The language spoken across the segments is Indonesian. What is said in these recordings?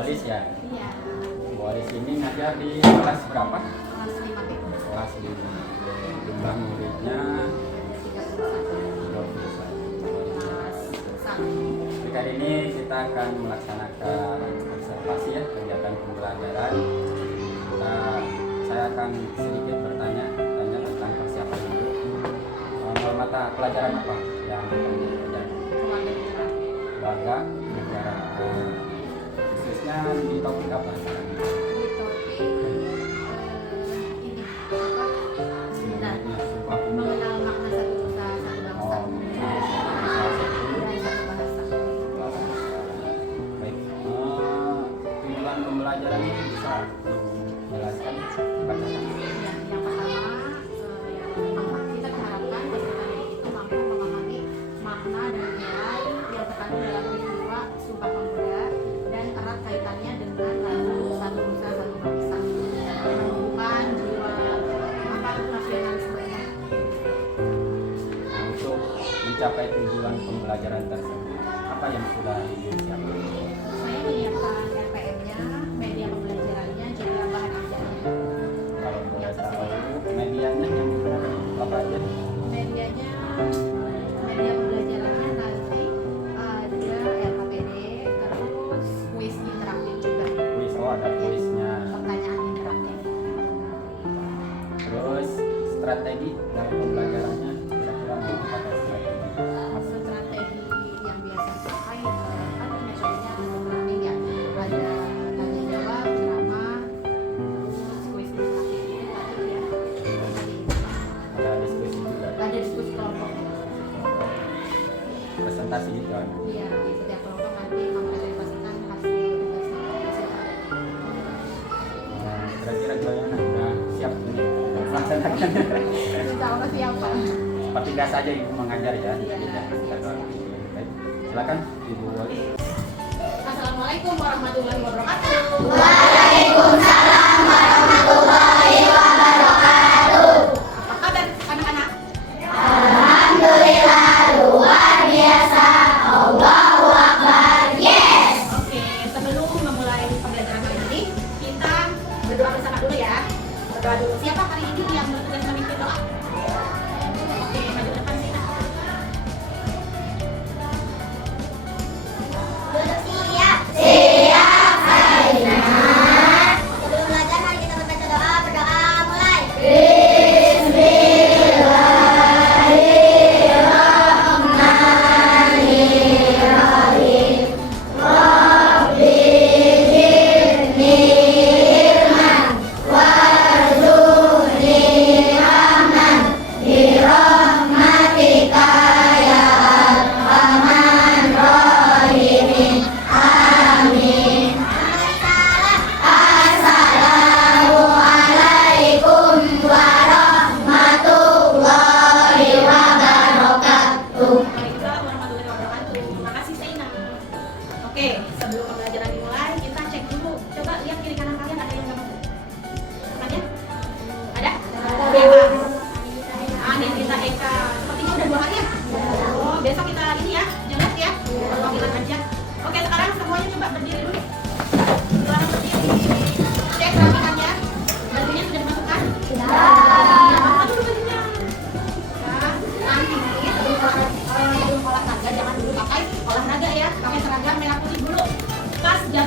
Olis ya. Iya. Bu Olis ini ngajar di kelas berapa? Kelas 5 B. Kelas 5. Jumlah muridnya 31. 21. Kelas 1. Jadi kali ini kita akan melaksanakan observasi ya, kegiatan pembelajaran. Saya akan sedikit bertanya tentang persiapan dulu. Mata pelajaran apa yang akan dipelajari? Keluarga negara. Khususnya di topik apa? Di topik ini apa? Mengenal makna satu nusa, satu bangsa. Dan satu bahasa. Baik. Tujuan pembelajaran ini bisa menjelaskan bacakan. Yang pertama, kita mengharapkan peserta didik itu mampu memahami makna dan nilai yang terkandung dalam peristiwa Sumpah Pemuda dan erat kaitannya dengan lagu satu nusa satu bangsa, menumbuhkan jiwa nasionalismenya. Nah, untuk mencapai tujuan pembelajaran tersebut, apa yang sudah disiapkan? Saya menyiapkan RPM-nya, media pembelajarannya, juga bahan ajarnya. Kalau boleh tahu, medianya yang digunakan apa aja? Medianya, media pembelajarannya nanti ada LKPD, terus kuis interaktif juga. Kuis, ada kuisnya. Pertanyaan interaktif. Terus strategi dalam pembelajarannya kira-kira mau pakai strategi. Strategi yang biasa pakai kan metodenya learning ya. Ada tanya jawab, ceramah, terus kuis interaktif itu tadi ya. Ada diskusi juga. Ada diskusi kelompok. Presentasi gitu kan. Iya, di setiap kelompok nanti mempresentasikan hasil tugasnya, hasil kerja. Kira-kira gimana? Udah siap ini melaksanakan. Insya Allah siapa? Seperti biasa aja Ibu mengajar ya. Iya, Kita doang. Baik. Silakan Ibu Wali. Assalamualaikum warahmatullahi wabarakatuh. Waalaikumsalam warahmatullahi wabarakatuh. Apa kabar anak-anak? Alhamdulillah luar biasa. Allahu Akbar. Yes. Oke, sebelum memulai pembelajaran kali ini, kita berdoa bersama dulu ya. Berdoa dulu. Siapa hari ini yang bertugas memimpin doa? Oke, maju depan sini. Duduk siap. Siap. Sayyidina. Sebelum belajar mari kita membaca doa. Berdoa mulai. Bismillahirrahmanirrahim. Rabbi zidni ilman warzuqni rahman birahmatika ya arhamar rahimin. Amin. Assalamualaikum warahmatullahi wabarakatuh. Waalaikumsalam warahmatullahi wabarakatuh. Terima kasih Saina. Oke, sebelum pembelajaran dimulai, kita cek dulu. Coba lihat kiri kanan kalian ada yang nggak masuk. Ada? Ada? Eva. Kita Eka. Sepertinya udah 2 hari ya? Oh, besok kita ini ya, jelas ya. Panggilan aja. Oke, sekarang semuanya coba berdiri dulu. Sekarang berdiri. Cek rapihannya. Bajunya sudah dimasukkan? Sudah. Apa dulu bajunya? Nah, nanti sebelum olahraga jangan dulu pakai olahraga ya, pakai seragam merah putih dulu. Pas jam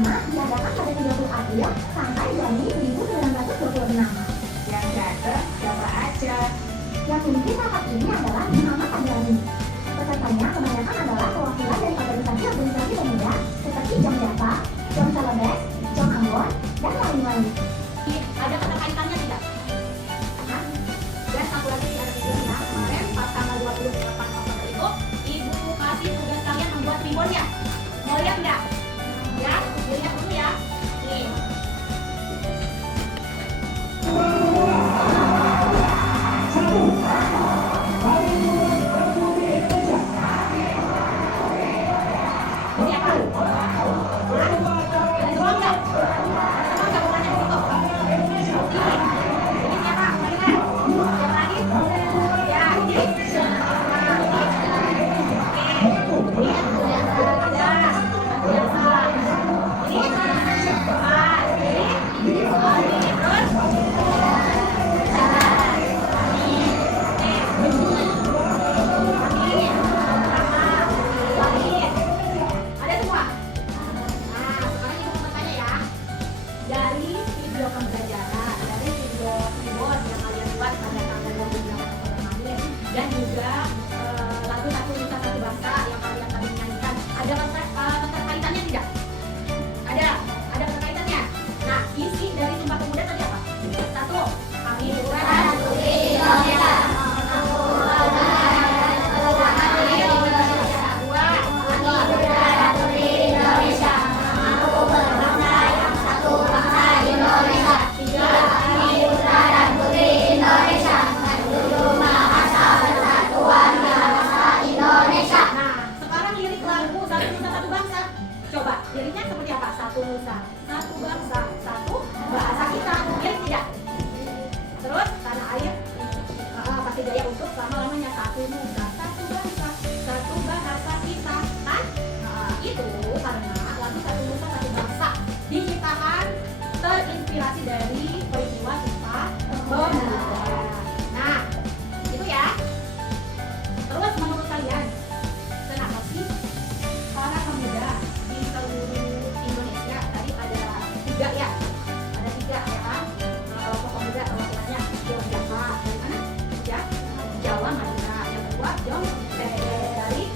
pertama diadakan pada 30 April sampai Juni 1926. Yang datang siapa aja? Yang memimpin rapat ini adalah Muhammad Adani. Pesertanya kebanyakan adalah perwakilan dari organisasi pemuda seperti Jom Java, Jom Celebes, Jom Ambon, dan lain-lain. Ada keterkaitannya tidak? Hah? Dan satu lagi ada videonya. Kemarin pas tanggal 28 Oktober itu Ibu kasih tugas kalian membuat ribbon ya. Mau lihat nggak? Ya, dilihat dulu ya. Nih. Ini apa? Ada semua nggak? Semua nggak bukannya di situ? Ini siapa? Mau lihat? Siapa lagi? Ya, ini. Ada semua. Nah, sekarang ibu mau bertanya ya. Dari video pembelajaran, dari video keyboard yang kalian buat pada tanggal 28 Oktober kemarin, dan juga lagu Satu Nusa Satu Bangsa yang kalian tadi nyanyikan, ada keterkaitannya tidak? Ada keterkaitannya. Nah, isi dari Sumpah Pemuda tadi apa? Satu, kami bukan Indonesia. Nah, sekarang lirik lagu Satu Nusa Satu Bangsa. Coba, liriknya seperti apa? Satu Nusa, satu bangsa, satu bahasa kita. Lirik tidak? Terus, tanah air pasti jaya untuk selama-lamanya. Satu Nusa, satu bangsa, satu bahasa kita. Kan? Itu karena lagu Satu Nusa Satu Bangsa diciptakan terinspirasi dari peristiwa Sumpah Pemuda. Nah, itu ya. Terus menurut kalian, kenapa sih para pemuda di seluruh Indonesia tadi ada tiga ya? Ada tiga ya kan? Kelompok pemuda perwakilannya Jom Java dari mana? Ya, Jawa Madura. Yang kedua Jom dari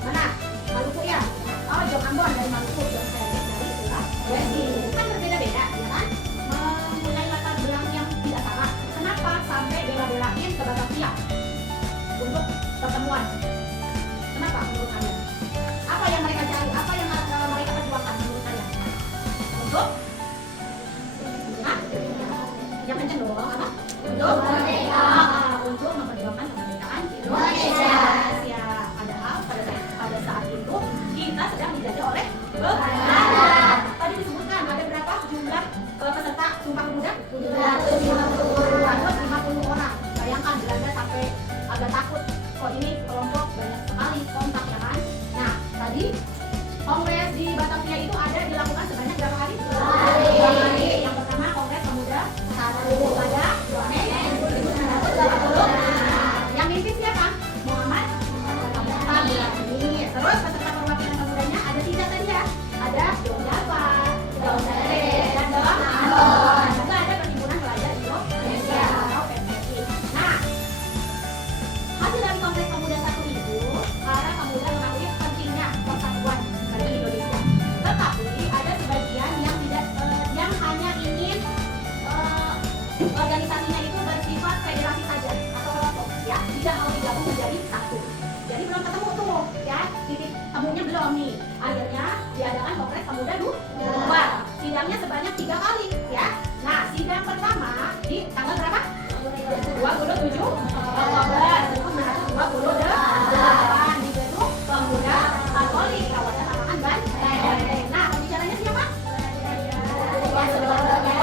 mana? Maluku ya? Oh, Jom Ambon dari Maluku. Jom dari Sulawesi. Kan berbeda-beda ya kan? Mempunyai latar belakang yang tidak sama. Kenapa sampai bela-belain ke Batavia untuk pertemuan? Kenapa menurut kalian? Apa yang mereka cari? Apa yang mereka perjuangkan menurut kalian? Untuk? Hah? Yang kenceng dong, apa? Untuk untuk memperjuangkan kemerdekaan Indonesia. Padahal pada saat itu kita sedang dijajah oleh Belanda. Tadi disebutkan ada berapa jumlah peserta Sumpah Pemuda? 250 orang. Bayangkan Belanda sampai agak takut. Oh, ini kelompok banyak sekali kontak ya kan? Nah, tadi kongres di Batavia itu ada dilakukan sebanyak berapa kali? 2 kali. Yang pertama Kongres Pemuda pada 2 Mei 1980. Yang mimpin siapa? Muhammad Adani. Terus peserta perwakilan pemudanya ada 3 tadi ya. Ada Jom Java, Jom Celebes, dan Jom Ambon. Juga ada Perhimpunan Pelajar Indonesia atau PPI. Nah, hasil dari Kongres Pemuda 1 itu, para pemuda mengakui pentingnya persatuan bagi Indonesia. Tetapi ada sebagian yang tidak, yang hanya ingin organisasinya itu bersifat federasi saja atau kelompok, ya, tidak mau digabung menjadi satu. Jadi belum ketemu tuh, ya, titik temunya belum nih. Akhirnya diadakan Kongres Pemuda 2. Sidangnya sebanyak 3 kali, ya. Nah, sidang pertama di tanggal berapa? 27 Oktober 1928 di Gedung Pemuda Katolik kawasan Lapangan Banteng. Nah, pembicaranya siapa?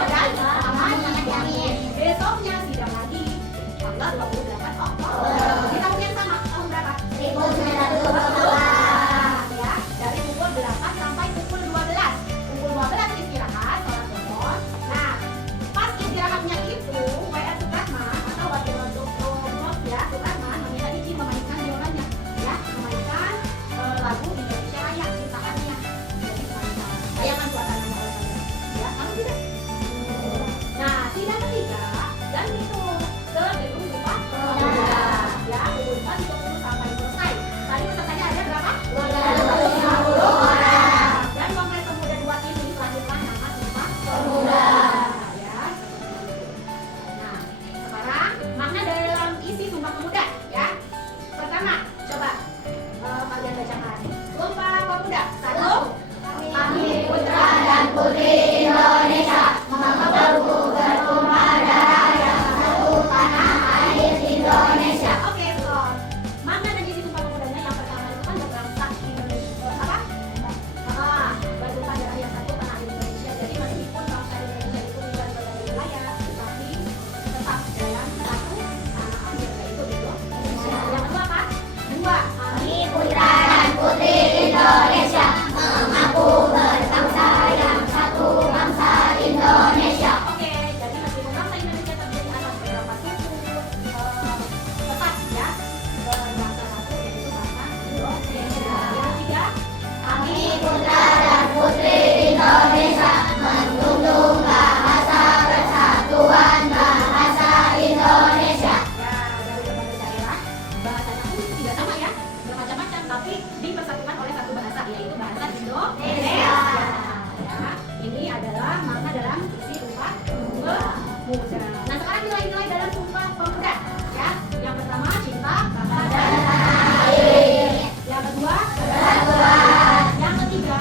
Dan Ahmad Yani. Besoknya sidang lagi tanggal 28 Oktober di tahun yang sama, tahun berapa? 1928. Ya, dari pukul 8 sampai pukul 12. Pukul 12 istirahat, sholat subuh. Nah, pas Oke, stop. Makna dan isi Sumpah Pemudanya yang pertama itu kan berbangsa Indonesia. Apa? Bersumpah dengan yang satu tanah air Indonesia. Jadi meskipun bangsa Indonesia itu tinggal di berbagai wilayah, tetapi tetap dalam satu tanah air yaitu Indonesia. Yang kedua apa? Dua. Kami putra dan putri Indonesia mengaku berbangsa yang satu bangsa Indonesia. Oke, jadi meskipun bangsa Indonesia terdiri atas beberapa suku, tetap ya berbangsa satu yaitu bangsa Indonesia. Yang ketiga, kami putra dan putri Indonesia menjunjung bahasa persatuan bahasa Indonesia. Ya, dari berbagai daerah bahasanya pun tidak sama ya, bermacam-macam, tapi dipersatukan oleh satu bahasa yaitu bahasa Indonesia. Ya, ini adalah makna dalam isi Sumpah Pemuda. Nah, sekarang nilai-nilai dalam Sumpah Pemuda ya. Yang pertama cinta bangsa dan tanah air. Yang kedua persatuan. Yang ketiga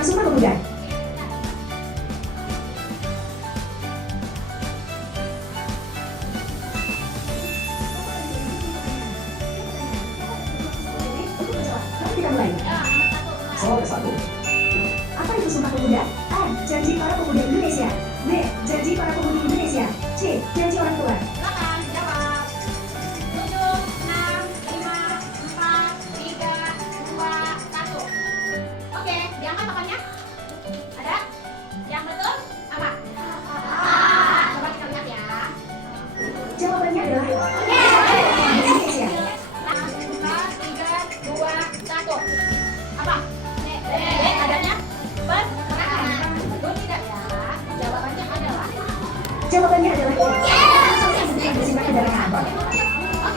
tentang Sumpah Pemuda. Mari kita mulai. Soal ke-1. Apa itu Sumpah Pemuda? A. Janji para pemuda Indonesia. B. Janji para pemudi Indonesia. C. Janji orang tua. Silakan jawab. 7, 6, 5, 4, 3, 2, 1. Oke, diangkat tangannya. Ada? Yang betul apa? Coba kita lihat ya. Jawabannya adalah Indonesia. 4, 3, 2, 1. Apa? B. Adanya benar. Betul tidak ya? Jawabannya adalah Jawabannya adalah bukan bersimpah kendaraan. oke.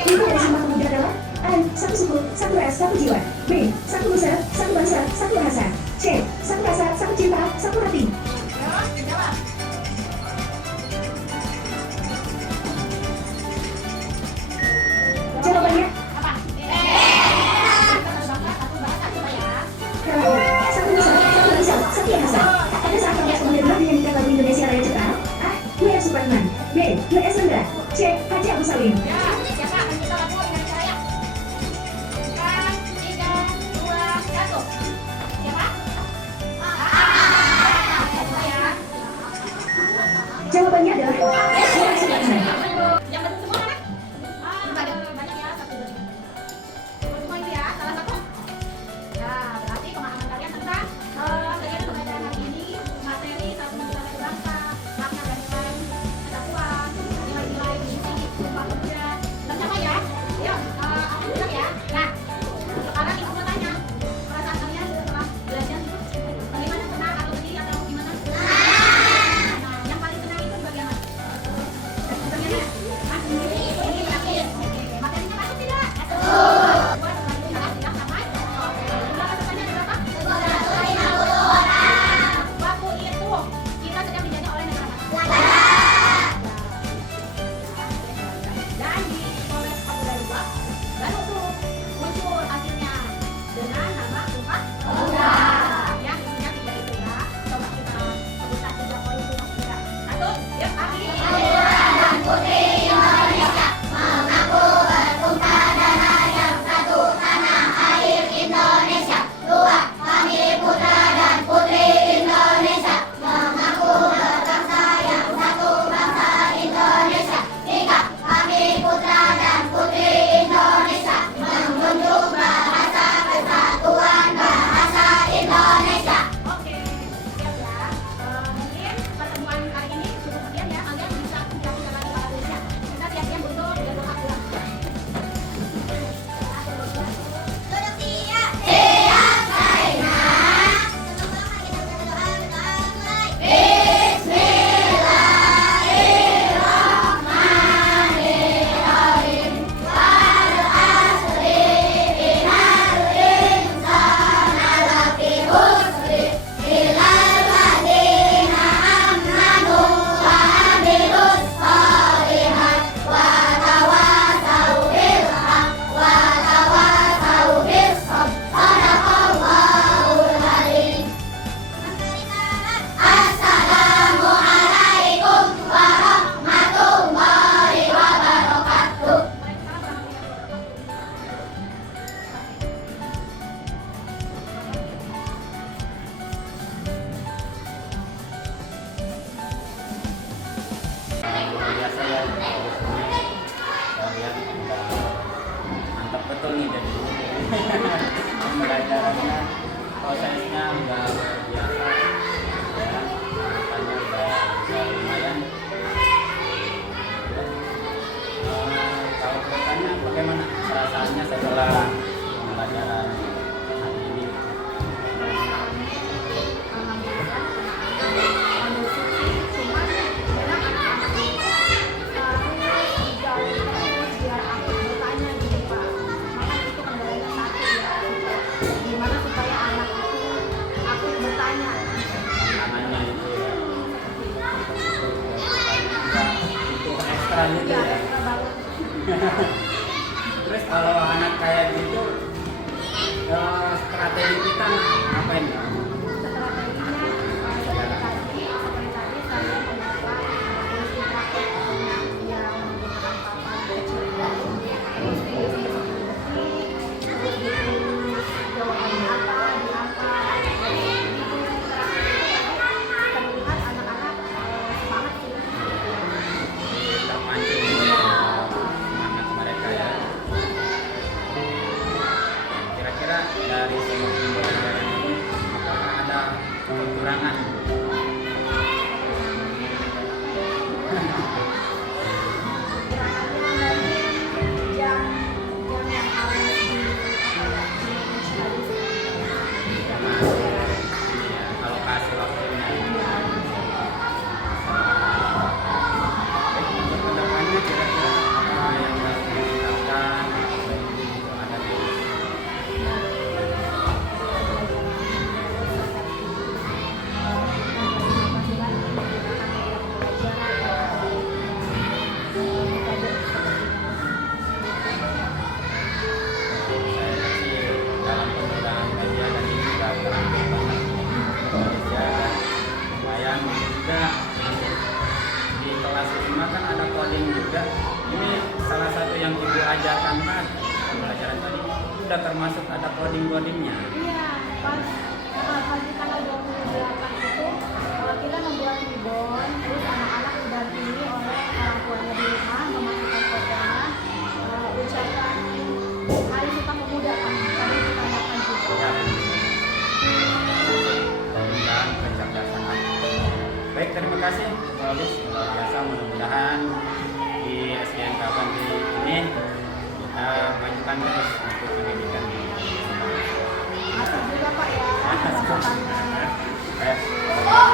Inti dari Sumpah Pemuda adalah A. Satu suku, satu ras, satu jiwa. B. Satu nusa, satu bangsa, satu bahasa. C. Satu rasa, satu cinta, satu hati. Ayo, jawab. Jawabannya Apa? Satu bangsa, satu bahasa. Coba ya. satu nusa, satu bangsa, satu bahasa. Pada saat Kamus Pemuda menyanyikan lagu Indonesia Raya Cipta, A. W.R. Supratman. B. W.S. Rendra. C. Haji Agus Salim. Ya, siapa akan kita lagu Indonesia Raya? 4, 3, 2, 1. Siapa? Coba ya. Jawabannya adalah W.R. Supratman. Yang betul semua kan? Banyak ya, 1, 2, 3. Betul semua itu ya, salah satu. Nah, berarti pemahaman kalian tentang kegiatan pembelajaran hari ini, materi satu mencintai bangsa, makna dan nilai persatuan, nilai-nilai visi, Sumpah Pemuda. Bersama ya. Yuk, aku bilang ya. Nah, sekarang ibu mau tanya, perasaan kalian setelah belajar itu bagaimana, senang atau sedih atau gimana? Nah, yang paling senang itu di bagian mana? Bagian mana? Ah, ini yakin. Oke, materinya masuk tidak? Buat lagi tidak sampai. Oke, jumlah pesertanya ada berapa? 250 orang. Waktu itu kita sedang dijajah oleh negara mana? Dan di Kongres Pemuda juga baru tuh muncul hasilnya dengan nama Sumpah Pemuda. Yang isinya 3 itu ya. Coba kita sebutkan 3 poin itu Mas Indra. 1, yuk kami. Dan Putri Indonesia mengaku bersumpah dan hayat satu tanah air Indonesia. 2, kami putra dan putri Indonesia mengaku berbangsa yang satu bangsa Indonesia. 3, kami putra dan putri Indonesia menjunjung bahasa kesatuan bahasa Indonesia. Oke, siap ya. Mungkin pertemuan kali ini cukup sekian ya. Kalian bisa siap-siap lagi para tulisnya. Kita siap-siap untuk jadwal pulang. Duduk siap. Siap, Saina. Kita berdoa mulai. Bismillahirrahmanirrahim. Wal asri innal insana lafi khusr illal ladzina amanu wa amilus shalihat wa tawassaw bil haqq wa tawassaw bis sabr. Shadaqallahul adzim. Assalamualaikum warahmatullahi wabarakatuh. Biasa ya, kalian udah mantap betul nih dari pembelajarannya, prosesnya udah biasa ya, makanya udah lumayan. Kalau bertanya bagaimana perasaannya setelah pembelajaran hari ini? Gimana supaya anak itu aktif bertanya? Tantangannya itu ya, itu ekstra gitu Ya, ya. ekstra banget. Terus kalau anak kayak gitu, strategi kita ngapain ya? Strategi juga. Ini salah satu yang ibu ajarkan kan pelajaran tadi. Sudah termasuk ada codingnya. Iya, pas hari tanggal 28 itu kita membuat ribbon, terus anak-anak didampingi oleh orang tuanya di rumah memasukkan fotonya, ucapan Hari Sumpah Pemuda kan, kami ditandakan juga. Dan kecerdasan. Baik, terima kasih Pak Agus, luar biasa. Mudah-mudahan di SDN Kabandi ini kita majukan terus untuk pendidikan di Asal juga Pak ya, Sumbawa. harapannya. Baik.